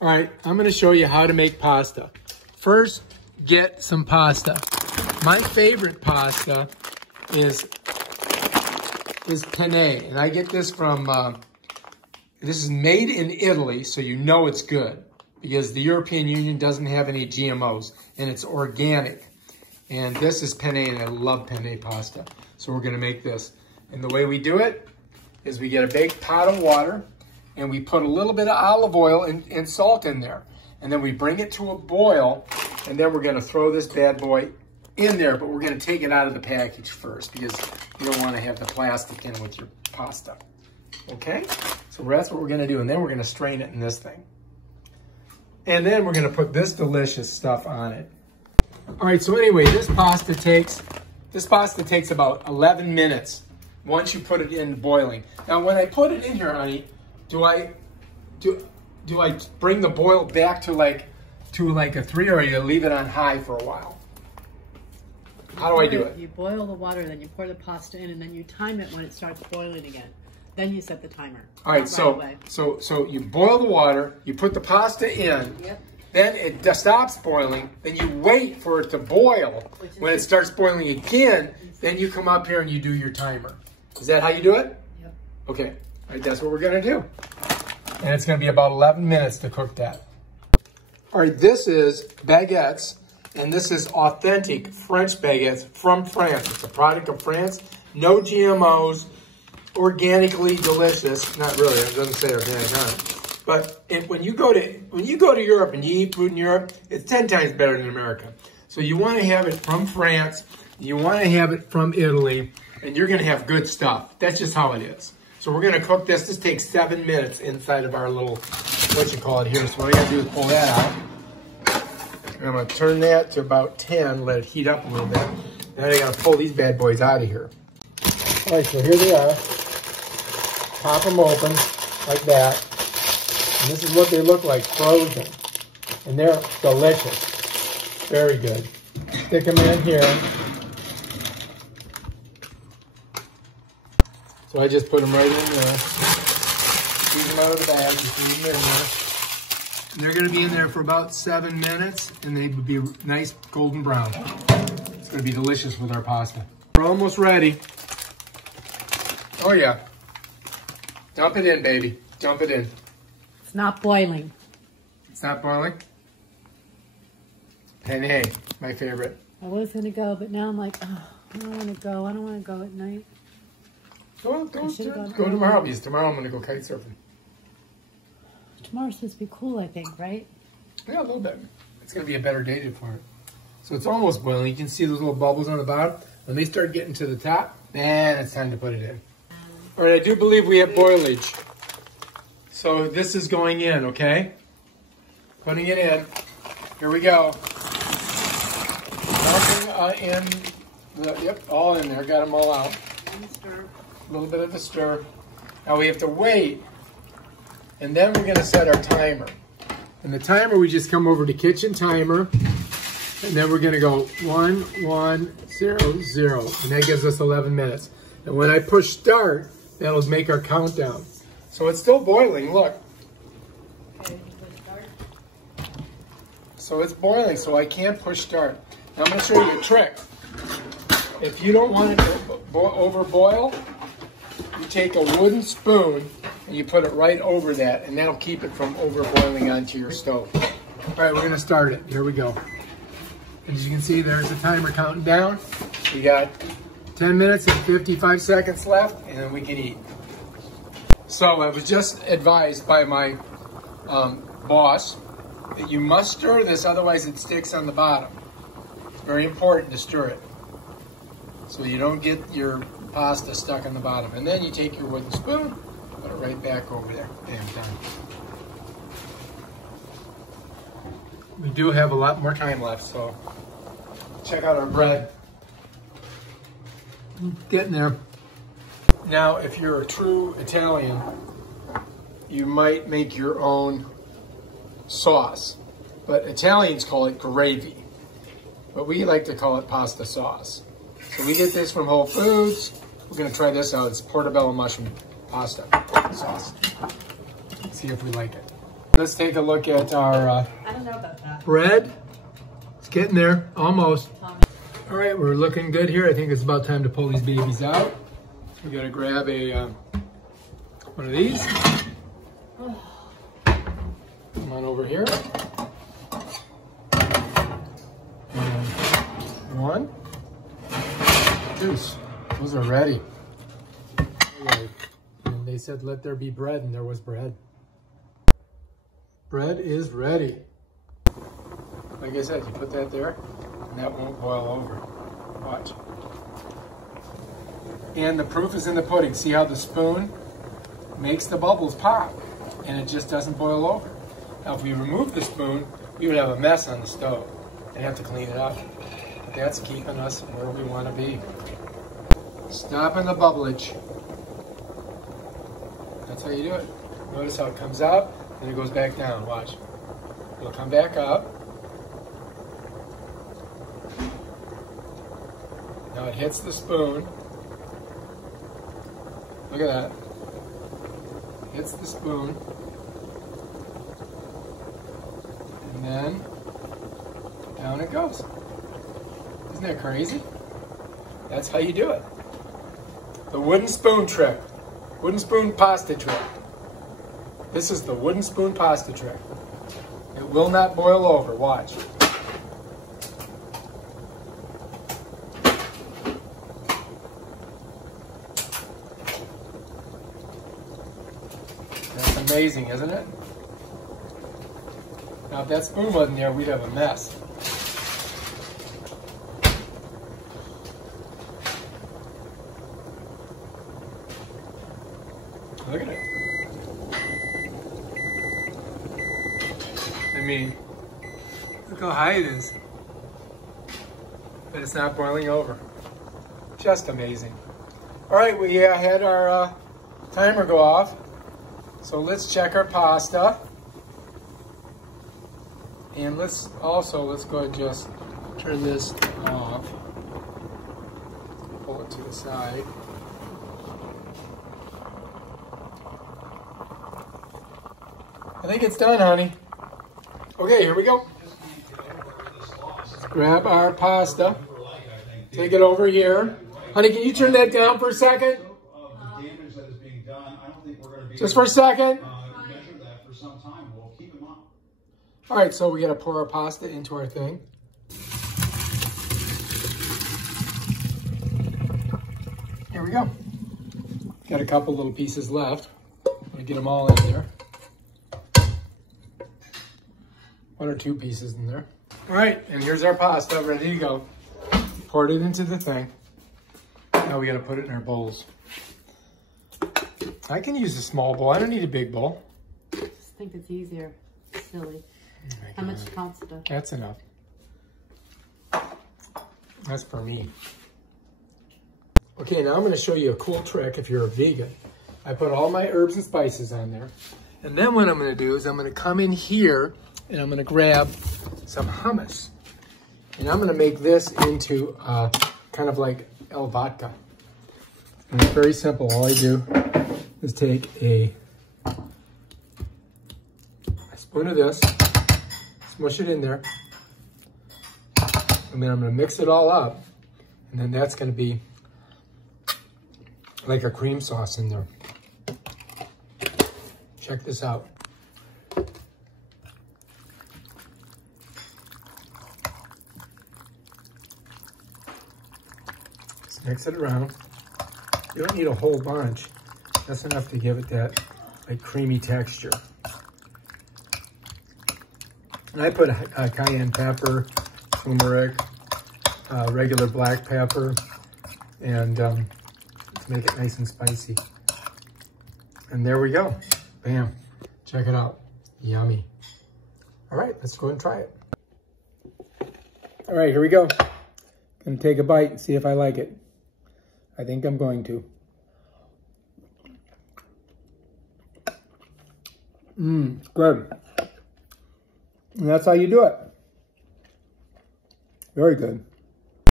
All right, I'm gonna show you how to make pasta. First, get some pasta. My favorite pasta is penne, and I get this from, this is made in Italy, so you know it's good, because the European Union doesn't have any GMOs, and it's organic. And this is penne, and I love penne pasta. So we're gonna make this. And the way we do it is we get a big pot of water, and we put a little bit of olive oil and salt in there. And then we bring it to a boil, and then we're gonna throw this bad boy in there, but we're gonna take it out of the package first because you don't wanna have the plastic in with your pasta. Okay? So that's what we're gonna do. And then we're gonna strain it in this thing. And then we're gonna put this delicious stuff on it. All right, so anyway, this pasta takes about 11 minutes once you put it in boiling. Now, when I put it in here, honey, do I bring the boil back to like a 3, or you leave it on high for a while? How do I do it? You boil the water, then you pour the pasta in, and then you time it when it starts boiling again. Then you set the timer. All right, so you boil the water, you put the pasta in. Yep. Then it stops boiling. Then you wait for it to boil. When it starts boiling again, then you come up here and you do your timer. Is that how you do it? Yep. Okay. All right, that's what we're going to do. And it's going to be about 11 minutes to cook that. All right, this is baguettes, and this is authentic French baguettes from France. It's a product of France. No GMOs, organically delicious. Not really. It doesn't say organic on it. But when you go to Europe and you eat food in Europe, it's 10 times better than America. So you want to have it from France, you want to have it from Italy, and you're going to have good stuff. That's just how it is. So we're going to cook this. This takes 7 minutes inside of our little, what you call it here. So what I got to do is pull that out. And I'm going to turn that to about 10, let it heat up a little bit. Then I got to pull these bad boys out of here. All right, so here they are. Pop them open like that. And this is what they look like, frozen. And they're delicious. Very good. Stick them in here. So I just put them right in there. Squeeze them out of the bag, just leave them in there. And they're gonna be in there for about 7 minutes, and they would be nice golden brown. It's gonna be delicious with our pasta. We're almost ready. Oh yeah. Dump it in, baby. Dump it in. It's not boiling. It's not boiling? Penne, my favorite. I was going to go, but now I'm like, oh, I don't want to go. I don't want to go at night. Go tomorrow, because tomorrow I'm going to go kite surfing. Tomorrow's supposed to be cool, I think, right? Yeah, a little bit. It's going to be a better day for it. So it's almost boiling. You can see those little bubbles on the bottom. When they start getting to the top, then it's time to put it in. All right, I do believe we have boilage. So this is going in, okay? Putting it in. Here we go. Nothing yep, all in there. Got them all out. A little bit of a stir. Now we have to wait. And then we're going to set our timer. And the timer, we just come over to kitchen timer. And then we're going to go 1, 1, 0, 0. And that gives us 11 minutes. And when I push start, that'll make our countdown. So it's still boiling, look. Okay, push start. So it's boiling, so I can't push start. Now I'm going to show you a trick. If you don't want it to over boil, you take a wooden spoon and you put it right over that, and that'll keep it from over boiling onto your stove. All right, we're going to start it. Here we go. As you can see, there's the timer counting down. We got 10 minutes and 55 seconds left, and then we can eat. So I was just advised by my boss that you must stir this, otherwise it sticks on the bottom. It's very important to stir it so you don't get your pasta stuck on the bottom. And then you take your wooden spoon, put it right back over there. Damn done. We do have a lot more time left, so check out our bread. Getting there. Now, if you're a true Italian, you might make your own sauce, but Italians call it gravy, but we like to call it pasta sauce. So we get this from Whole Foods. We're going to try this out. It's portobello mushroom pasta sauce. Let's see if we like it. Let's take a look at our I don't know about that. bread. It's getting there, almost. All right, we're looking good here. I think it's about time to pull these babies out. So we gotta grab a one of these. Come on over here. And one. Deuce. Those are ready. And they said, let there be bread, and there was bread. Bread is ready. Like I said, you put that there, and that won't boil over. Watch. And the proof is in the pudding. See how the spoon makes the bubbles pop, and it just doesn't boil over. Now, if we remove the spoon, we would have a mess on the stove and have to clean it up. But that's keeping us where we want to be. Stopping the bubblage. That's how you do it. Notice how it comes up, and it goes back down. Watch. It'll come back up. Now it hits the spoon. Look at that. Hits the spoon. And then down it goes. Isn't that crazy? That's how you do it. The wooden spoon trick. Wooden spoon pasta trick. This is the wooden spoon pasta trick. It will not boil over. Watch. That's amazing, isn't it? Now, if that spoon wasn't there, we'd have a mess. Look at it. I mean, look how high it is. But it's not boiling over. Just amazing. All right, we had our timer go off. So let's check our pasta. And let's go ahead and just turn this off. Pull it to the side. I think it's done, honey. Okay, here we go. Let's grab our pasta. Take it over here. Honey, can you turn that down for a second? Just for a second. All right, so we got to pour our pasta into our thing. Here we go. Got a couple little pieces left. I'm going to get them all in there. 1 or 2 pieces in there. All right, and here's our pasta ready to go. Poured it into the thing. Now we got to put it in our bowls. I can use a small bowl. I don't need a big bowl. I just think it's easier. Silly. How much pasta? That's enough. That's for me. Okay, now I'm going to show you a cool trick if you're a vegan. I put all my herbs and spices on there. And then what I'm going to do is I'm going to come in here and I'm going to grab some hummus. And I'm going to make this into kind of like vodka. And it's very simple. All I do is take a spoon of this, smush it in there, and then I'm going to mix it all up. And then that's going to be like a cream sauce in there. Check this out. Just mix it around. You don't need a whole bunch. That's enough to give it that like creamy texture. And I put a cayenne pepper, turmeric, regular black pepper, and to make it nice and spicy. And there we go. Bam. Check it out. Yummy. All right, let's go and try it. All right, here we go. Gonna take a bite and see if I like it. I think I'm going to. Good. And that's how you do it. Very good.